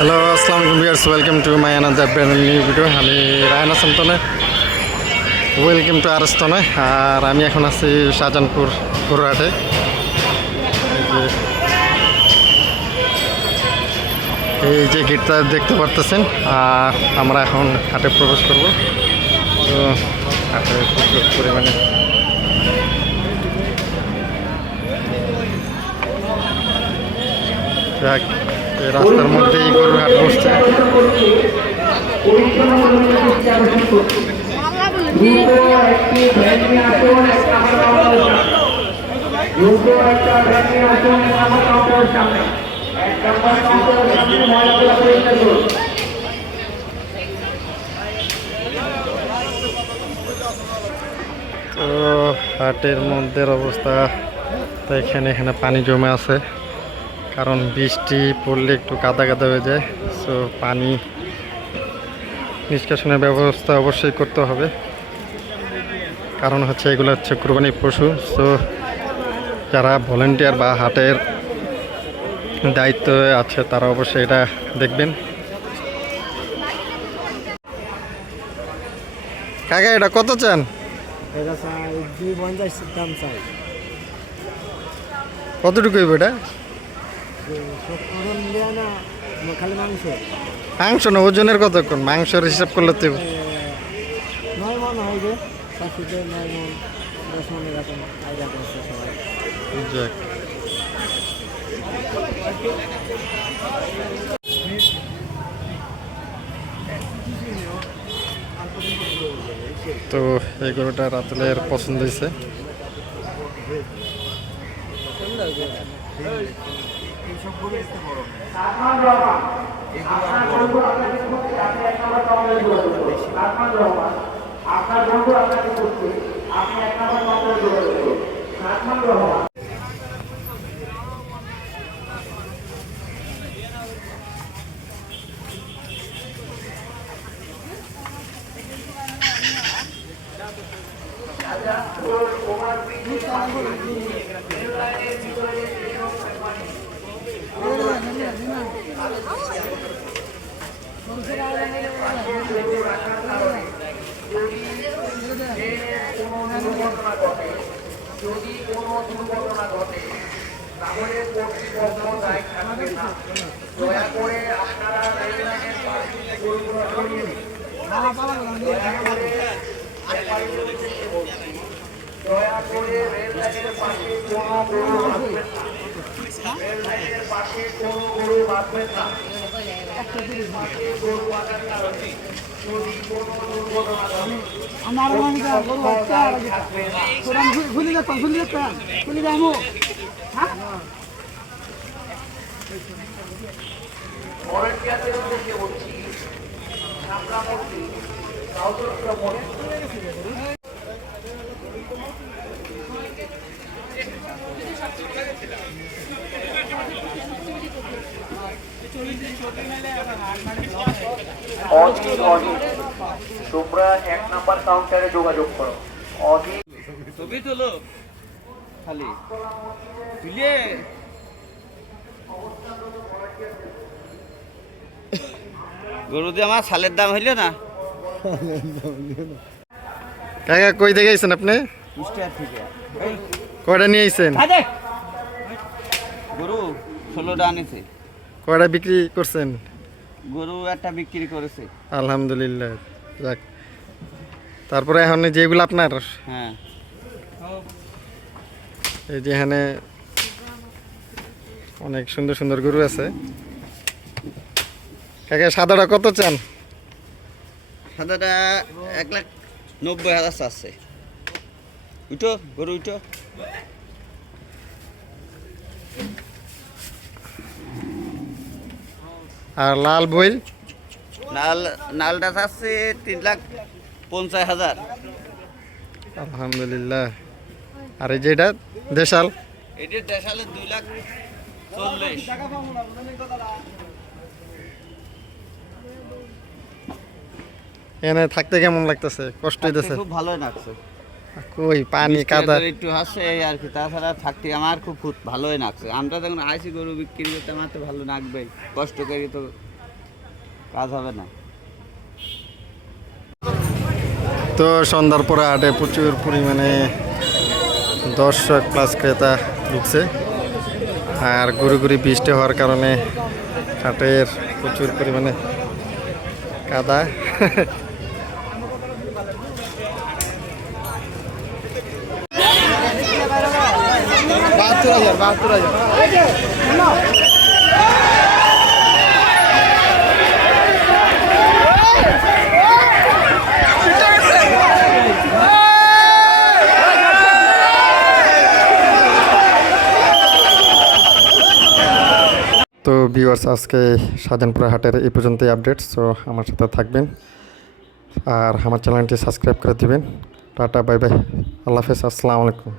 Hello আসসালামু আলাইকুম viewers, welcome to my another brand new video. আমি রায়না সন্তনে, ওয়েলকাম টু আরস্তনে। আর আমি এখন আছি শাহজাহানপুর গরুহাটে। এই যে গেটটা দেখতে পারতেছেন, আর আমরা এখন হাটে প্রবেশ করব। তো হাটে প্রচুর পরিমাণে এই রাস্তার মধ্যেই গরুর হাট বসছে। তো হাটের মধ্যে অবস্থা তো এখানে পানি জমে আছে, কারণ বৃষ্টি পড়লে একটু কাদা কাদা হয়ে যায়। সো পানি নিষ্কাশনের ব্যবস্থা অবশ্যই করতে হবে, কারণ হচ্ছে এগুলো হচ্ছে কুরবানি পশু। সো যারা ভলেন্টিয়ার বা হাটের দায়িত্ব আছে তারা অবশ্যই এটা দেখবেন। কাকা এটা কত চান? কতটুকু হইব এটা? মাংস না ওজনের কতক্ষণ? মাংসের হিসাব করলে তো যাক। তো এই গরুটা রাতুলের পছন্দ হয়েছে। যদি কোনো দুর্ঘটনা ঘটে তাহলে কর্তৃপক্ষ দায় থাকবে না। দয়া করে আপনারা রেল লাইনের পাশে গরুগুলো সরিয়ে দিন। দয়া করে রেল লাইনের পাশে কোনো গরু বাঁধবেন না। রেল লাইনের পাশে কোনো গরু বাঁধবেন না। গরু বাঁধার কারণে যদি কোনো দুর্ঘটনা ঘটে আমার ভুলে যেতাম ভুলে যাবো। ভলেন্টিয়ারদের উদ্দেশ্যে বলছি, আমরা বলছি তোমরা 1 নাম্বার কাউন্টারে যোগাযোগ করো। ছবি তোলো খালি তুলে গরু দিয়ে আমার সালের দাম হইল না। কাকা কই থেকে আইছেন আপনি? কয়টা নিয়ে আইছেন? গরু 16টা আনিছে। কয়টা বিক্রি করছেন? গরু একটা বিক্রি করেছে। আলহামদুলিল্লাহ, যাক। তারপরে এখন যেগুলো আপনার, হ্যাঁ এই যে এখানে অনেক সুন্দর সুন্দর গরু আছে। কাকা সাদাটা কত চান? সাদাটা 1,90,000 আছে। উঠো গরু উঠো। আর লাল বই নালটা আছে 3,50,000। আলহামদুলিল্লাহ। আর এই যেটা দেশাল, এটা দেশালে 2,40,000। এখানে থাকতে কেমন লাগতেছে? কষ্ট হইতেছে? খুব ভালোই লাগছে। কই পানি কাদা একটু হাসছে এই আর কি, তাছাড়া থাকতে আমার খুব ভালোই লাগছে। আমরা যখন আইসি গরু বিক্রি করতে আমার তো ভালো লাগবেই, কষ্ট করি তো কাজ হবে না। তো সন্ধ্যার পরে হাটে প্রচুর পরিমাণে দর্শক প্লাস ক্রেতা ঢুকছে, আর গুড়ি বৃষ্টি হওয়ার কারণে হাটের প্রচুর পরিমাণে কাদা। তো ভিউয়ার্স, আজকে শাহজাহানপুরা হাটের এই পর্যন্তই আপডেট। সো আমার সাথে থাকবেন আর আমার চ্যানেলটি সাবস্ক্রাইব করে দিবেন। টাটা, বাই বাই, আল্লাহ হাফেজ, আসসালামু আলাইকুম।